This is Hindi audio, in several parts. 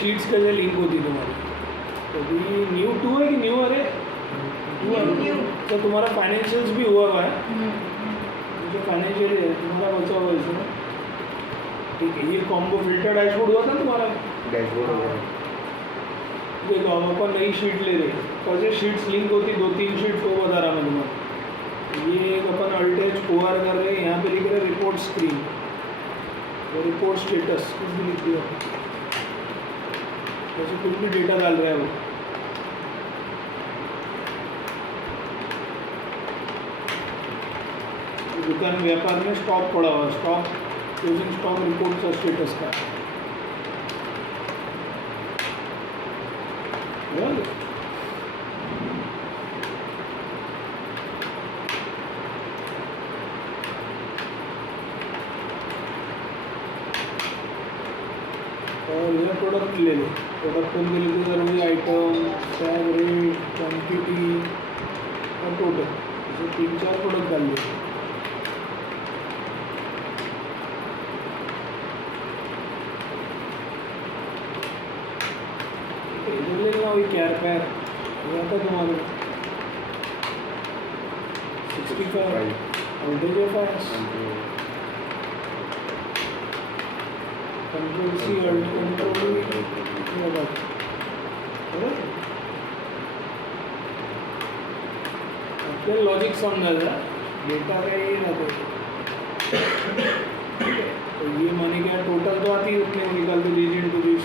शीट्स कैसे लिंक होती तुम्हारी? तो अभी न्यू 2 है कि न्यू? अरे न्यू। तो तुम्हारा फाइनेंशियल्स भी हुआ है, जो फाइनेंशियल है तुम्हारा बचा हुआ है इसमें। ठीक है, ये कॉम्बो फिल्टर डैशबोर्ड हुआ था तुम्हारा? डैशबोर्ड हो गया। देखो हम अपन नई शीट ले रहे हैं, कैसे शीट्स लिंक होती, 2-3 शीट्स को बता रहा मैं तुम्हारा। ये एक अपन अल्टेज OR कर रहे हैं, यहाँ पे लिख रहे हैं रिपोर्ट स्क्रीन और रिपोर्ट स्टेटस, कुछ भी लिख दिया, जैसे कुछ भी डेटा डाल रहा है वो। दुकान व्यापार में स्टॉक पड़ा हुआ, स्टॉक क्लोजिंग स्टॉक रिपोर्ट का स्टेटस का बराबर? और यह प्रोडक्ट ले लो, प्रोडक्ट के लिए जरूरी आइटम, टैग, रेट, क्वान्टिटी और टोटल, जैसे 3-4 प्रोडक्ट डाल लो। इधर लेना वही क्या पैर यह था तुम्हारे 65 voltage off S control C alt control ये बात है। लॉजिक समझा जा डेटा का ये ना तो ये माने क्या टोटल तो आती है उतने निकाल दो reason to this.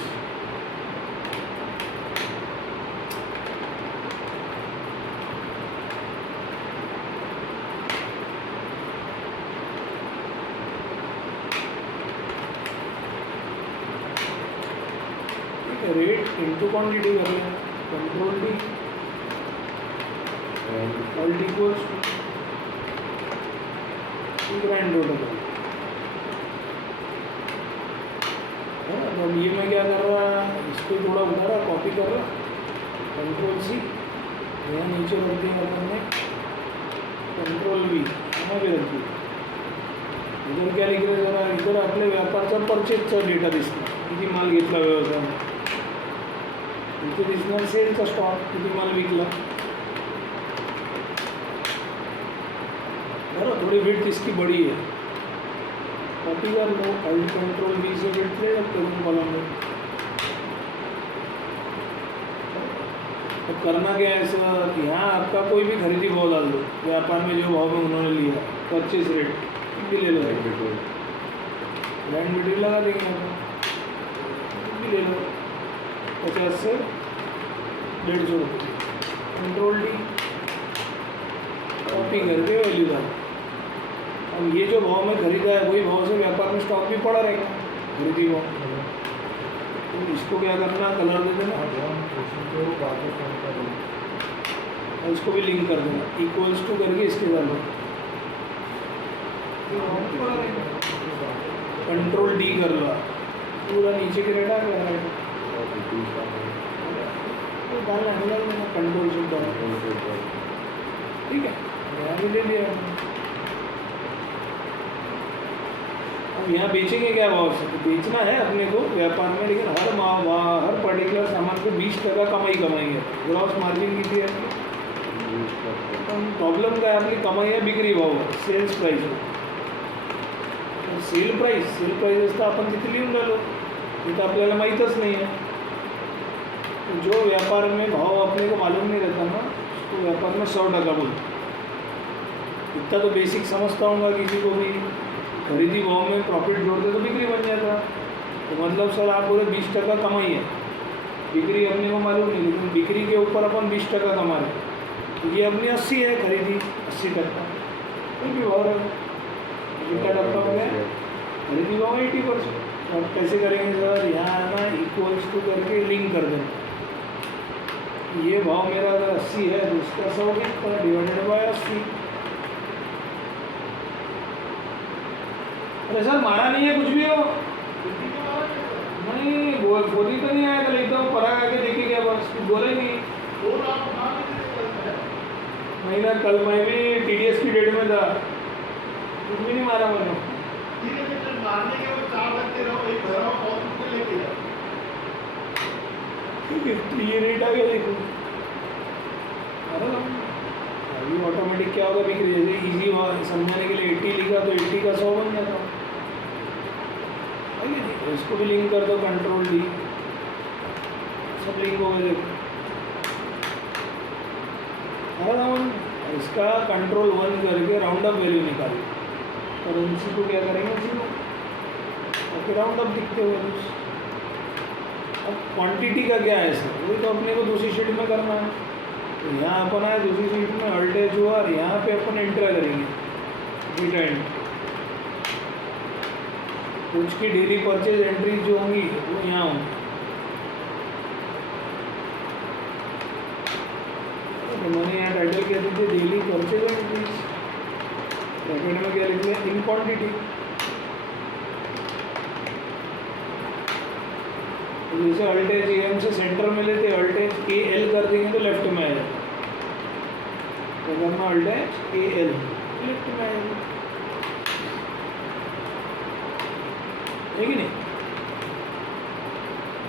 Rate into quantity कर लें, control D alt equals to grind total है ना। तो ये मैं क्या कर रहा, इसको थोड़ा उठा रहा, कॉपी कर रहा, कंट्रोल सी यहाँ नीचे रख दिया अपन ने, कंट्रोल वी यहाँ पे रख दिया। इधर क्या लिख रहे जरा, इधर आपले व्यापारचा परचेजचा डेटा दिसणार, किती माल घेतला व्यवसायाने, इथे दिसणार सेलचा स्टॉक, किती माल विकला बराबर। थोड़ी विड्थ इसकी बड़ी है, कॉपी कर लो, अल्ट कंट्रोल वी से विड्थ ले सकते हो कॉलम में। तो करना क्या है सर, यहाँ आपका कोई भी खरीदी भाव डाल दो, व्यापार में जो भाव में उन्होंने लिया, परचेज रेट भी ले लो, लैंड मटेरियल लगा देंगे आपको, भी ले लो 50 से 150 रुपये, कंट्रोल डी कॉपी करके वैल्यू डाल। अब ये जो भाव में खरीदा है वही भाव से व्यापार में स्टॉक भी पड़ा रहेगा, खरीदी भाव। तो इसको क्या करना, कलर दे देना और इसको भी लिंक कर देना, इक्वल्स टू करके इसके डालो, कंट्रोल डी कर लो, पूरा नीचे के रेट आ गया, डालना है कंट्रोल से डालना, ठीक है, यहाँ भी ले लिया। अब यहाँ बेचेंगे क्या भाव से, तो बेचना है अपने को व्यापार में, लेकिन हर पर्टिकुलर सामान को 20% कमाई कमाएंगे। ग्रॉस मार्जिन कितनी है, प्रॉब्लम काय आपली कमाई आहे बिक्री भाव, सेल्स प्राइस है। सेल प्राइस असतं आपण तिथे लिहून राहिलो, तिथं आपल्याला माहीतच नाही है। तो जो व्यापार में भाव अपने को मालूम नहीं रहता ना, तो व्यापार में 100% बोलते। इतना तो बेसिक समझता हूँ किसी को भी, खरीदी भाव में प्रॉफिट जोड़ते तो बिक्री बन जाता। तो मतलब सर आप बोले 20% कमाई है, बिक्री अपने को मालूम नहीं, लेकिन बिक्री के ऊपर अपन 20% कमा रहे, तो ये अपनी 80 है खरीदी, 80% कोई भी भाव है, कितना टक्का हो गया खरीदी भाव 80%। अब कैसे करेंगे सर, यहाँ आना इक्वल्स टू करके लिंक कर देना, ये भाव मेरा अगर 80 है तो इसका 100 कितना डिवाइडेड बाय 80। अरे सर मारा नहीं है कुछ भी हो, नहीं बोली तो नहीं आया, कल एकदम पराग आके देखे क्या बस कुछ बोले नहीं। महीना कल मैं भी TDS की डेट में था, कुछ भी नहीं मारा मैंने। ठीक है, तो ये रेट आ गया देखो। अभी ऑटोमेटिक क्या होगा बिक्री, जैसे इजी समझाने के लिए 80 लिखा तो 80 का 100 बन जाता है कि नहीं। इसको भी लिंक कर दो, कंट्रोल डी, सब लिंक हो गए देखो। इसका कंट्रोल 1 करके राउंड अप वैल्यू निकाली, करेंसी को क्या करेंगे 0, और फिर राउंड अप दिखते हुए। अब क्वांटिटी का क्या है सर, वही तो अपने को दूसरी शीट में करना है। तो यहाँ अपन आए दूसरी शीट में अल्टेज हुआ, और यहाँ पे अपन एंटर करेंगे डेटा एंट्री। कुछ की डेली परचेज एंट्री जो होंगी वो यहाँ होंगी। तो मैंने यहाँ टाइटल क्या दी थी, डेली परचेज एंट्रीज, ब्रैकेट में क्या लिख लिया, इन क्वांटिटी। जैसे अल्टेज एम से सेंटर में लेते, अल्टेज ए एल कर देंगे तो लेफ्ट में आएगा, तो करना अल्टेज ए एल लेफ्ट में आएगा, है कि नहीं।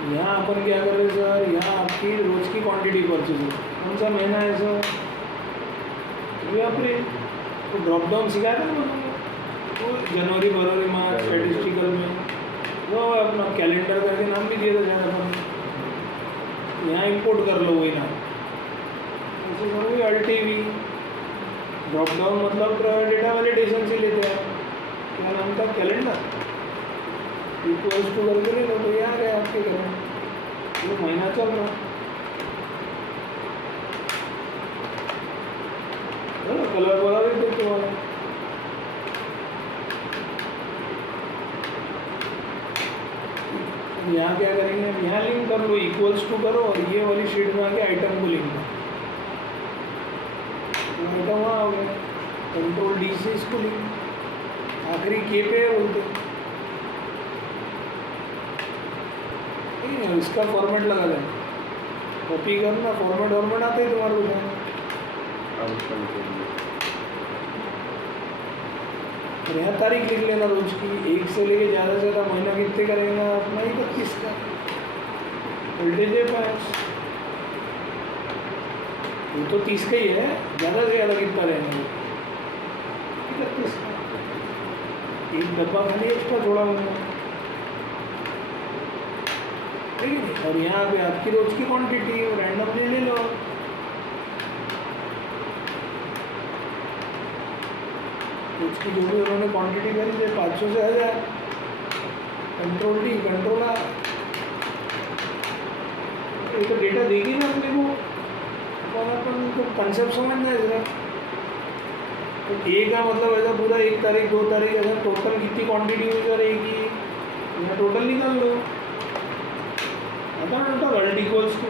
यहाँ अपन क्या कर रहे सर, यहाँ आपकी रोज की क्वांटिटी परचेज है, कौन सा महीना है सर, अभी अप्रैल। तो ड्रॉप डाउन सिखाया था ना वो जनवरी फरवरी मार्च स्टैटिस्टिकल में, वो अपना कैलेंडर करके नाम भी दिया था शायद अपन, यहाँ इंपोर्ट कर लो वही नाम, ऐसे करोगे अल्टीवी। ड्रॉप डाउन मतलब डेटा वैलिडेशन से लेते हैं, क्या नाम था, कैलेंडर, इक्वल्स टू करके ले लो, तो ये आ गया आपके घर में, वो महीना चल रहा है, कलर वाला भी देते वाला। यहाँ क्या करेंगे, यहाँ लिंक कर लो, इक्वल्स टू करो, और ये वाली शीट में आके आइटम को लिंक करो, तो आइटम वहाँ हो गया, कंट्रोल डी से इसको लिंक, आखिरी के पे बोलते हैं, ठीक है। इसका फॉर्मेट लगा देना, कॉपी करना, फॉर्मेट आते ही तुम्हारे को जाए, और यहाँ तारीख लिख लेना रोज की, 1 से लेके ज़्यादा से ज़्यादा महीना कितने करेगा अपना 31 का, वोल्टेज है 5, वो तो 30 का ही है, ज़्यादा से ज़्यादा कितना रहेगा 31 का, एक डब्बा खाली एक्स्ट्रा छोड़ा मैंने, ठीक है। और यहाँ पे आपकी रोज की क्वांटिटी रैंडमली ले लो, उसकी जो भी उन्होंने क्वांटिटी करी है 500 से 1000, कंट्रोल डी कंट्रोल आर, ये तो डेटा देगी ना अपने को, और अपन को कंसेप्ट समझना है जरा। तो ए का मतलब ऐसा पूरा 1 तारीख 2 तारीख ऐसा टोटल कितनी क्वांटिटी यूज करेगी, यहाँ टोटल निकाल लो, आता ना टोटल अल्ट इक्वल्स टू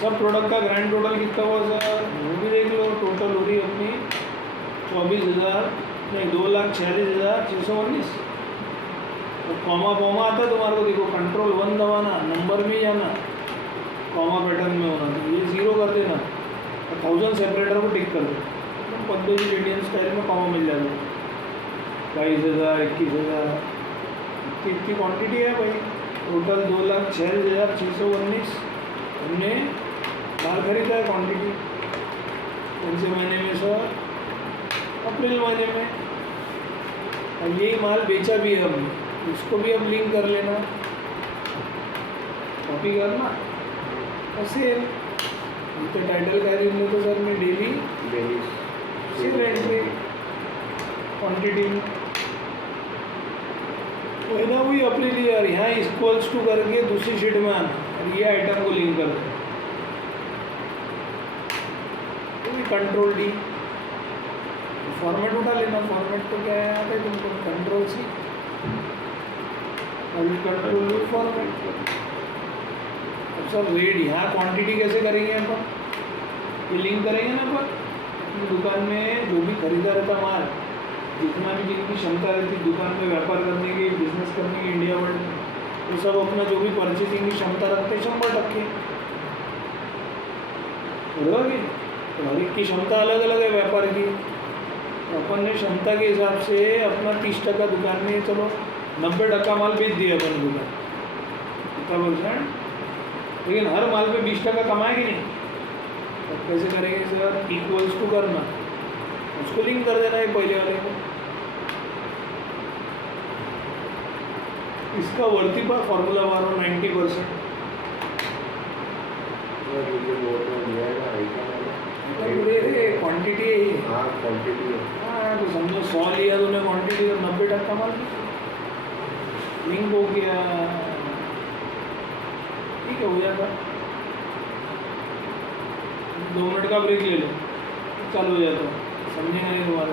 सब प्रोडक्ट का ग्रैंड टोटल कितना हुआ सर, वो भी देख लो, टोटल हो रही अपनी 24,000 नहीं 2,46,619, तो कॉमा आता है तुम्हारे को, देखो कंट्रोल 1 दबाना, नंबर में जाना, कॉमा पैटर्न में होना, तो ये 0 कर देना, और 1000 सेपरेटर को टिक कर दो, तो पद्धति इंडियन स्टाइल में कॉमा मिल जाएगा, 22,000 21,000 इतनी क्वान्टिटी है भाई, टोटल 2,46,619 हमने माल खरीदा है क्वांटिटी, कौन से महीने में सर, अप्रैल महीने में, और यही माल बेचा भी है हमने, उसको भी अब लिंक कर लेना, कॉपी करना, और सेव, तो टाइटल का दिन तो सर मैं डेली सेव एंट्री क्वांटिटी में वही हुई अपने लिए, और यहाँ इक्वल्स टू करके दूसरी शीट में आना, और ये आइटम को लिंक कर दें, कंट्रोल डी, फॉर्मेट उठा लेना, फॉर्मेट तो क्या है यहाँ पे तुमको, कंट्रोल सी, और कंट्रोल डी फॉर्मेट। अब सर रेट यहाँ क्वांटिटी कैसे करेंगे अपन, ये लिंक करेंगे ना अपन, अपनी दुकान में जो भी खरीदा रहता माल, जितना भी जिनकी क्षमता रहती दुकान में व्यापार करने की, बिजनेस करने की इंडिया वर्ल्ड में, तो सब अपना जो भी परचेसिंग की क्षमता रखते 100%, बराबर कि तो हर एक की क्षमता अलग अलग है व्यापार की, तो अपन ने क्षमता के हिसाब से अपना 30% दुकान में चलो 90% माल बेच दिया अपन को कितना परसेंट, लेकिन हर माल पे 20% कमाएंगे नहीं। तो कैसे करेंगे सर? इक्वल्स टू करना, उसको लिंक कर देना है पहले वाले को। इसका वर्ती पर फॉर्मूला मारो 90%। क्वांटिटी है, हाँ क्वांटिटी है। हाँ तो समझो 100 लिया तूने क्वांटिटी, तो 90% माल लिंक हो गया, ठीक है, हो जाएगा। 2 मिनट का ब्रेक ले लो, चालू हो जाता, समझेगा नहीं तुम्हारा।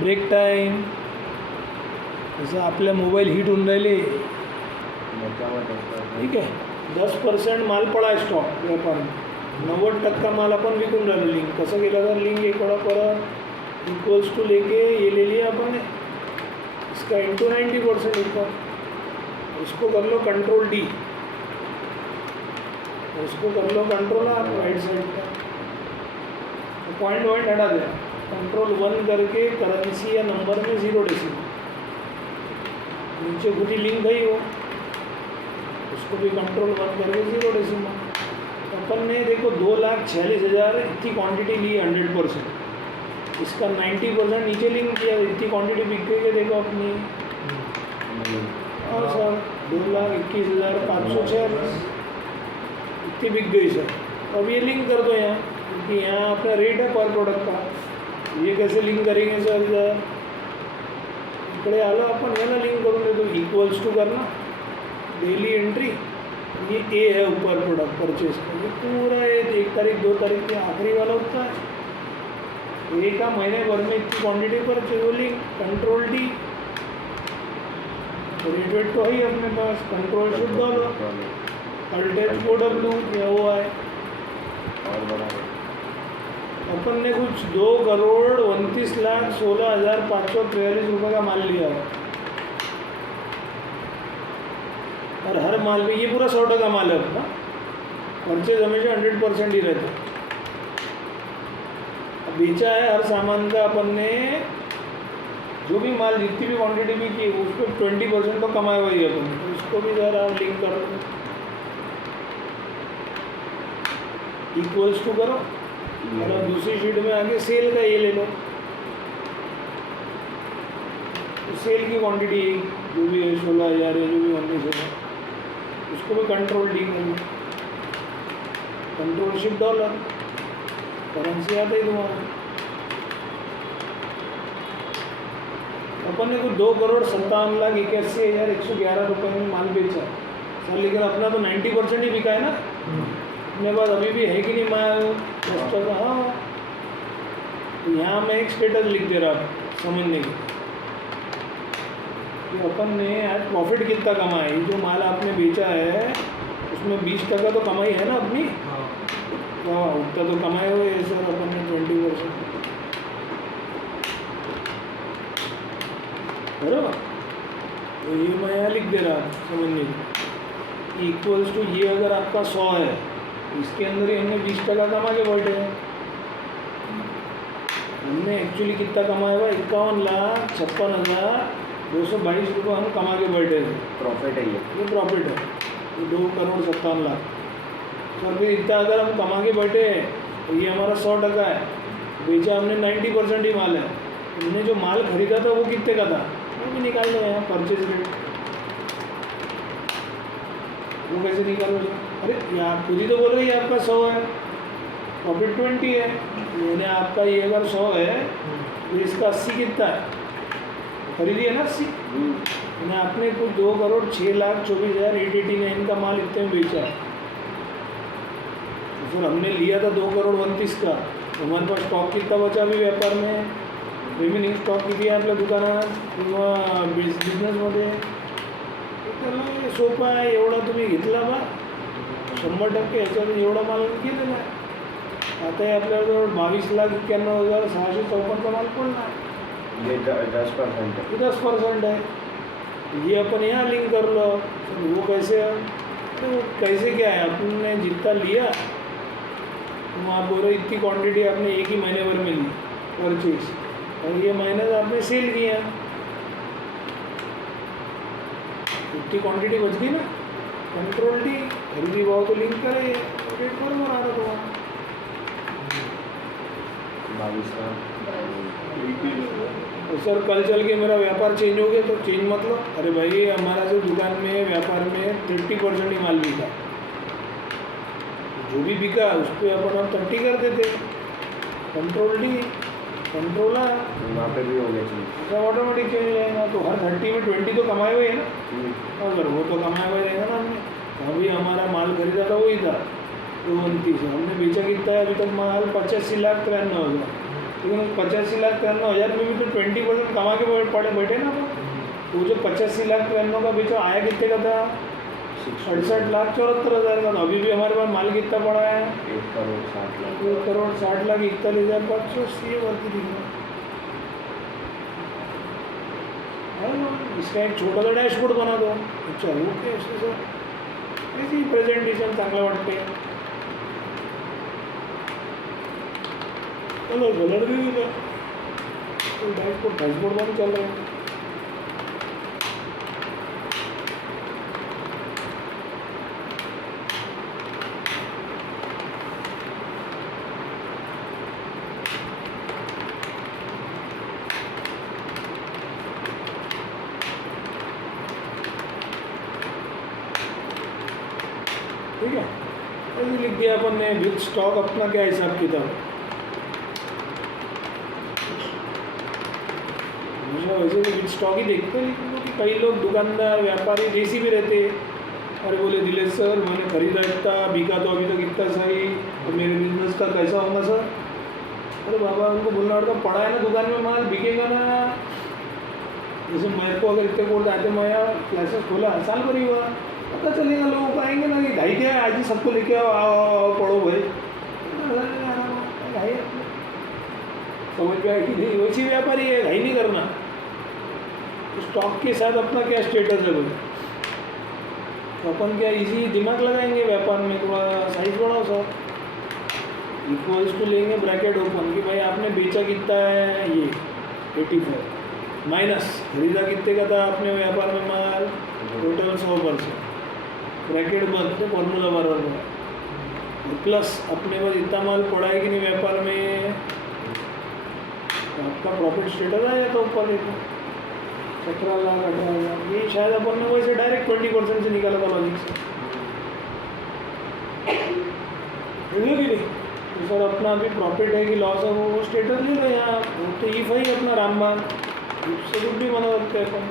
ब्रेक टाइम, जसं आपल्या मोबाईल हीट होऊन राहिले, ठीक आहे, 10% माल पड़ा है स्टॉक व्यापार में, 90% माल अपन विकून राहिलो। लिंक कसं केलं तर लिंक एक बड़ा परत इक्वल्स टू लेके ये ले लिया अपन ने, इसका इंटू 90% ऊपर, इसको कर लो कंट्रोल डी, इसको कर लो कंट्रोल आर राइट साइड का, पॉइंट हटा देना, कंट्रोल 1 करके करेंसी या नंबर में 0 डेसिमल, नीचे खुदी लिंक गई हो, उसको भी कंट्रोल 1 करके 0 डेसिमल। अपन ने देखो 2,46,000 इतनी क्वांटिटी ली 100%, इसका 90% नीचे लिंक किया, इतनी क्वांटिटी बिक गई है देखो अपनी, और सर 2,21,546 इतनी बिक गई सर। अब ये लिंक कर दो यहाँ, क्योंकि यहाँ अपना रेट है पर प्रोडक्ट का, ये कैसे लिंक करेंगे सर? इधर इकडे आलं आपण, याला लिंक करून देतो, इक्वल्स टू करना, डेली एंट्री, ये ए है ऊपर प्रोडक्ट परचेज का, ये पूरा ये 1 तारीख 2 तारीख के आखिरी वाला होता है, एक का महीने भर में इतनी क्वांटिटी परचेज हो, लिंक कंट्रोल डी, रेट तो है ही अपने पास, कंट्रोल शिफ्ट डालो, अल्टेज ओ डब्ल्यू दिया हुआ है, अपन ने कुछ 2,29,16,543 रुपये का माल लिया है, और हर माल में ये पूरा 100% का माल है अपना, परचेज हमेशा 100% ही रहता है। अब बेचा है हर सामान का अपन ने, जो भी माल जितनी भी क्वांटिटी भी की उस पर 20% तो कमाया हुआ ही अपन ने, तो उसको भी ज़रा आप लिंक कर दो, इक्वल्स टू करो, और अब दूसरी शीट में आके सेल का ये ले लो, तो सेल की क्वांटिटी जो भी है 16,000 है, जो भी 19,000, उसको भी कंट्रोल डी कर लो, कंट्रोल शिफ्ट डॉलर, करेंसी आता ही तुम्हारा। अपन ने कुछ 2,57,81,111 रुपये में माल बेचा सर, लेकिन अपना तो 90% ही बिका है ना, अपने पास अभी भी है कि नहीं माल कस्टमर। हाँ, तो यहाँ मैं एक स्टेटस लिख दे रहा हूँ समझने के, कि अपन ने आज प्रॉफिट कितना कमाया, ये जो माल आपने बेचा है उसमें 20% तो कमाई है ना अपनी, वाह उतना तो कमाए हुए है सर अपन ने 20%, बराबर। तो ये मैं यहाँ लिख दे रहा हूँ समझने के, इक्वल्स टू ये अगर आपका 100 है, इसके अंदर ही हमने 20% कमा के बैठे हैं, हमने एक्चुअली कितना कमाया हुआ 51,56,222 रुपये हम कमा के बैठे थे, प्रॉफिट है ये प्रॉफिट है, ये 2,57,00,000। तो फिर इतना अगर हम कमा के बैठे हैं, तो ये हमारा 100% है, बेचा हमने 90% ही माल है, हमने जो माल खरीदा था वो कितने का था वो भी निकाल दो यहाँ, परचेज रेट वो कैसे निकालो? अरे यहाँ खुद ही तो बोल रही है आपका 100 है, प्रॉफिट 20 है, मैंने आपका ये अगर 100 है तो इसका 80 कितना है, खरीदी है ना 80, मैंने आपने कुछ 2,06,24,889 का माल इतने में बेचा है, तो फिर हमने लिया था 2,29 का, तो हमारे पास स्टॉक कितना बचा अभी व्यापार में, रिमेनिंग स्टॉक किती आहे आपल्या दुकानात किंवा बिझनेसमध्ये, त्याला सोपं आहे, एवढा तुम्ही घेतला बा 100% ह्याच्यात एवढा माल गेलेला आहे, आता हे आपल्याजवळ 22,91,654 माल पडला आहे, ये 10% है। 10% है, ये अपन यहाँ लिंक कर लो, वो कैसे, तो कैसे क्या है, आपने जितना लिया तो आप बोल रहे इतनी क्वांटिटी आपने एक ही महीने भर में ली परचेज, और ये महीने आपने सेल किया, उतनी क्वांटिटी बच गई ना, कंट्रोल डी, खरीदी भाव तो लिंक करे, रेट बरोबर आ रहा तुम्हाला. 22 तो सर कल चल के मेरा व्यापार चेंज हो गया, तो चेंज मतलब अरे भाई हमारा जो दुकान में व्यापार में 30% ही माल बिका, जो भी बिका उस पर अपन हम 30 कर देते. कंट्रोल डी, कंट्रोल आर, वहाँ पे भी हो गया चीज. सब ऑटोमेटिक चेंज हो जाएगा. तो हर 30 में 20 तो कमाए हुए हैं ना. अगर वो तो कमाया हुआ रहेगा ना हमने. अभी हमारा माल खरीदा था वही था 229, हमने बेचा कितना है अभी तक माल 85,93,000. लेकिन उस 85,93,000 में भी तो 20% कमा के पड़े बैठे ना अपन. वो जो 85,93,000 का बेचा आया कितने का था, 68,74,000 का. अभी भी हमारे पास माल कितना पड़ा है, 1,60,00,000. 1,60,41,500. ये वर्ती दिख रहा है ना. इसका एक छोटा सा डैशबोर्ड बना दो. अच्छा ओके सर, ऐसी प्रेझेंटेशन चांगलं वाटते. चलो कलर भी दिला, तो डैशबोर्ड पण चल रहा है. ठीक है, ऐसे लिख दिया अपन ने विथ स्टॉक अपना क्या हिसाब किताब. वैसे तो विथ स्टॉक ही देखते हैं, लेकिन कई लोग दुकानदार व्यापारी देसी भी रहते हैं. अरे बोले दिलेश सर मैंने खरीदा इतना, बिका तो अभी तक इतना सही, तो मेरे बिजनेस का कैसा होगा सर. अरे बाबा उनको बोलना पड़ता, पड़ा है ना दुकान में माल, बिकेगा ना. जैसे मेरे को अगर इतने बोलते आते मैं क्लासेस खोला साल भर ही हुआ, पता चलेगा लोगों को आएंगे ना कि ढाई क्या आज ही सबको लेके आओ पढ़ो भाई. ढाई समझ में आया कि नहीं. वैसी व्यापारी है, ढाई नहीं करना. स्टॉक के साथ अपना क्या स्टेटस है भाई, तो अपन क्या इजी दिमाग लगाएंगे व्यापार में, थोड़ा साइज बढ़ाओ सर. इक्वल्स टू लेंगे ब्रैकेट ओपन कि भाई आपने बेचा कितना है, ये 85 माइनस खरीदा कितने का था आपने व्यापार में माल, टोटल 100%, ब्रैकेट बंद तो फॉर्मूला बराबर प्लस अपने पास इतना माल पड़ा है कि नहीं व्यापार में, आपका प्रॉफिट स्टेटस आया तो ऊपर देखो 17 लाख 18,000. ये शायद अपन ने वैसे डायरेक्ट 20% से निकाला था लॉजिक से. कि नहीं तो सर अपना अभी प्रॉफिट है कि लॉस है वो स्टेटस ले लो यहाँ. वो तो ई फाई अपना रामबान उससे कुछ भी बना सकते हैं अपन.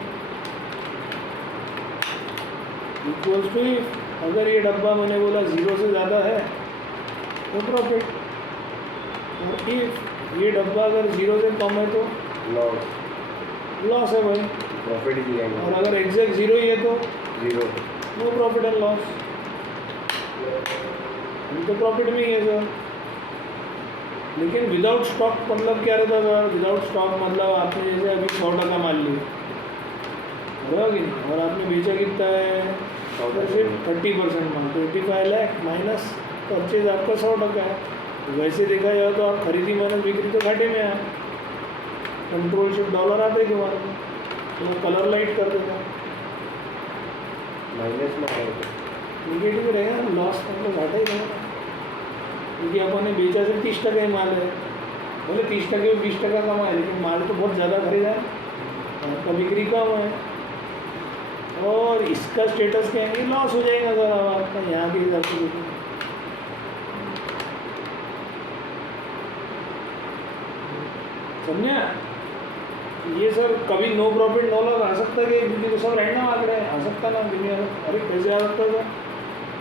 इक्वल्स टू अगर ये डब्बा मैंने बोला 0 से ज़्यादा है तो प्रॉफिट, और इफ ये डब्बा अगर 0 से कम है तो लॉस है भाई. प्रॉफिट ही है. और अगर एग्जैक्ट 0 ही है तो 0. No profit and loss. अभी तो प्रॉफिट में ही है सर. लेकिन विदाउट स्टॉक मतलब क्या रहता सर, विदाउट स्टॉक मतलब आपने जैसे अभी 100% माल लिया बराबर कि नहीं, और आपने बेचा कितना है 30% माल, तो 85 लाख माइनस परचेज आपका 100% है. तो वैसे देखा जाए तो आप खरीदी माइनस बिक्री तो घाटे में है. कंट्रोल शिफ्ट डॉलर आते हैं तुम्हारे को, तो कलर लाइट कर देता है. माइनस में आएगा निगेटिव रहेगा, लॉस मतलब घाटा ही रहेगा. क्योंकि अपन ने बेचा से 30% ही माल है, बोले 30% में 20% कमा है, लेकिन माल तो बहुत ज़्यादा खरीदा है, आपका बिक्री कम है, और इसका स्टेटस क्या है, लॉस हो जाएगा सर. अब आपका यहाँ के हिसाब से देखिए समझा. ये सर कभी नो प्रॉफिट नो लॉस आ सकता है कि, क्योंकि तो सब रैंडम आंकड़े आ सकता ना दुनिया में. अरे कैसे आ सकता है.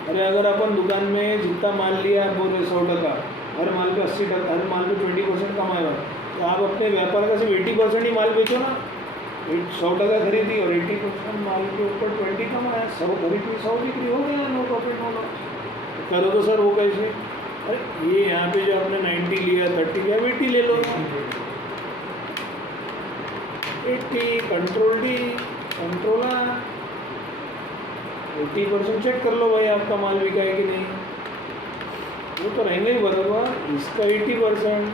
अरे अगर अपन दुकान में जितना माल लिया आप बोल रहे 100%, हर माल पे 80%, हर माल पे 20% कमाएगा, तो आप अपने व्यापार का सिर्फ 80% ही माल बेचो ना. 100% खरीदी और 80% माल के ऊपर 20 कमाया, 100 खरीदी 100 बिक्री, हो गया नो प्रॉफिट नो लॉस. करो तो सर वो कैसे. अरे ये यहाँ पे जो आपने 90 लिया 30 लिया 80 ले लो. 80 control D control R 80% check कर लो भाई आपका माल बिका है कि नहीं. वो तो रहेंगे ही बराबर. इसका 80%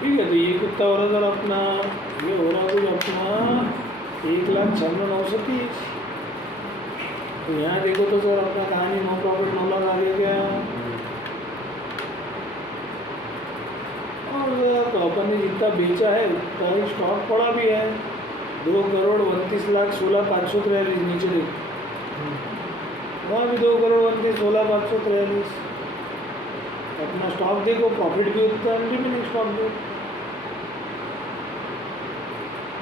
ठीक है. तो ये कितना हो रहा सर अपना, ये हो रहा कुछ अपना 1,00,000 1,96,930। तो यहाँ देखो तो सर अपना कहानी नो प्रॉफिट नो लॉस आ गया। और तो अपन ने जितना बेचा है उतना ही स्टॉक पड़ा भी है। 2,32,16,543 नीचे देखो, वहाँ भी 2,32,16,543। अपना स्टॉक देखो, प्रॉफिट भी उतना है, रिमेनिंग स्टॉक देखो,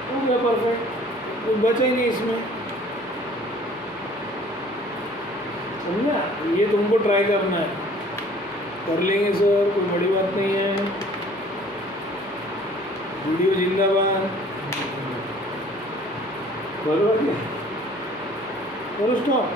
हो गया परफेक्ट, कुछ बचा ही नहीं इसमें। समझा? ये तुमको ट्राई करना है। कर लेंगे सर, कोई बड़ी बात नहीं है। वीडियो जिंदाबाद। बरोबर, करो स्टॉप।